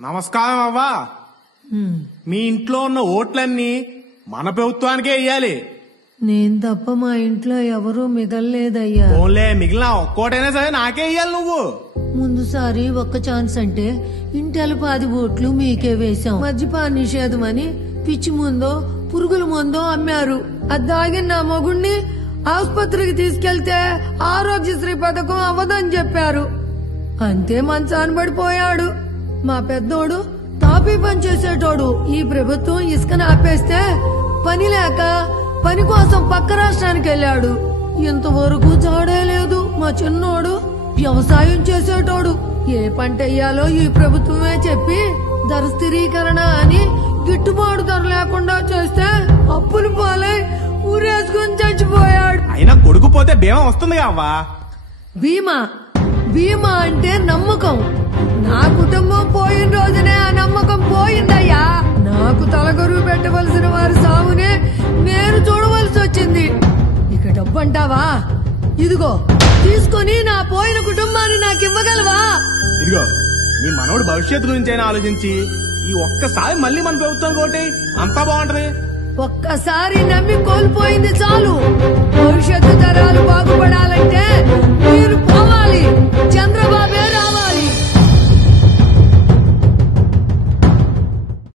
నమస్కారం అవ్వా. మీ ఇంట్లో ఉన్న ఓట్లన్నీ మన ప్రభుత్వానికే ఇయ్యాలి. నేను తప్ప మా ఇంట్లో ఎవరూ మిగల్లేదయ్యా. ఓన్లే మిగిలిన ఒక్కోటైనా సరే నాకే ఇయ్యాలి. నువ్వు ముందుసారి ఒక్క ఛాన్స్ అంటే ఇంటెల 10 ఓట్లు మీకే వేశాం. మద్యపాన నిషేధం అని పిచ్చి ముందో పురుగుల ముందో అమ్మారు. అది దాగిన నా మొగుణ్ణి ఆసుపత్రికి తీసుకెళ్తే ఆరోగ్యశ్రీ పథకం అవ్వదని చెప్పారు. అంతే మంచాన పడిపోయాడు. మా పెద్దోడు తాపీ పని చేసేటోడు. ఈ ప్రభుత్వం ఇసుకను ఆపేస్తే పని లేక పని కోసం పక్క రాష్ట్రానికి వెళ్ళాడు. ఇంతవరకు జాడే లేదు. మా చిన్నోడు వ్యవసాయం చేసేటోడు. ఏ పంట వేయాలో ఈ ప్రభుత్వమే చెప్పి ధర స్థిరీకరణ అని గిట్టుబాటు ధర లేకుండా చేస్తే అప్పులు పాలై ఊరేసుకుని చచ్చిపోయాడు. అయినా కొడుకు పోతే బీమా వస్తుంది కావా? బీమా బీమా అంటే నమ్మకం. నా కుటుంబం పోయిన రోజునే ఆ నమ్మకం పోయిందయ్యా. నాకు తలగొరువు పెట్టవలసిన వారి సాగునే నేను చూడవలసి వచ్చింది. ఇక డబ్బంటావా? ఇదిగో తీసుకొని నా పోయిన కుటుంబాన్ని నాకు ఇవ్వగలవా? ఇదిగో నీ మనోడు భవిష్యత్తు గురించి అయినా ఆలోచించి ఈ ఒక్కసారి మళ్ళీ మన ప్రభుత్వం కోటి అంతా బాగుంటది. ఒక్కసారి నమ్మి కోల్పోయింది చాలు. భవిష్యత్తు తరాలు